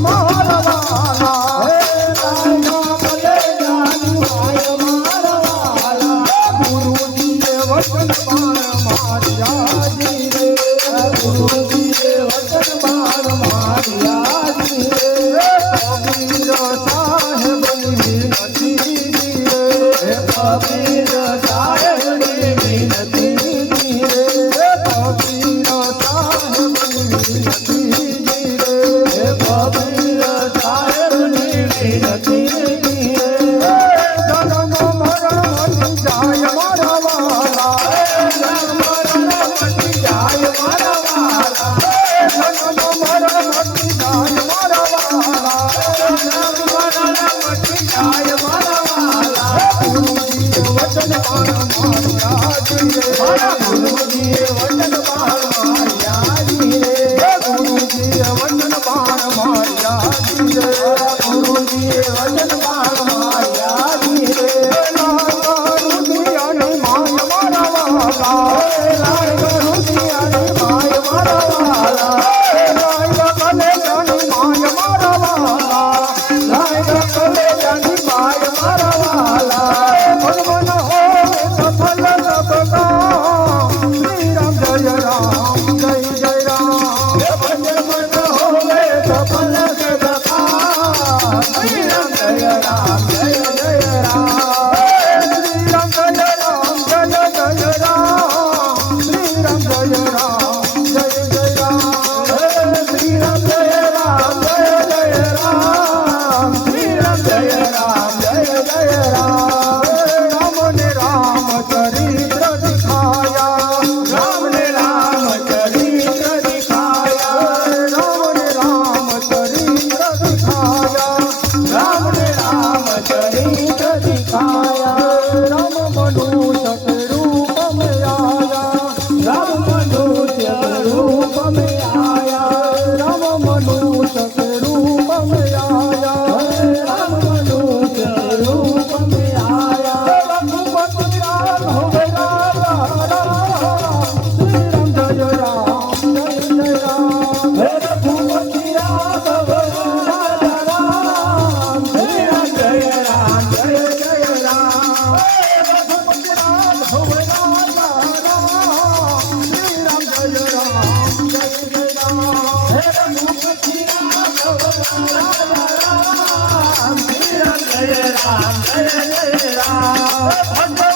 my மாறும் மாறும் ராஜே राम राम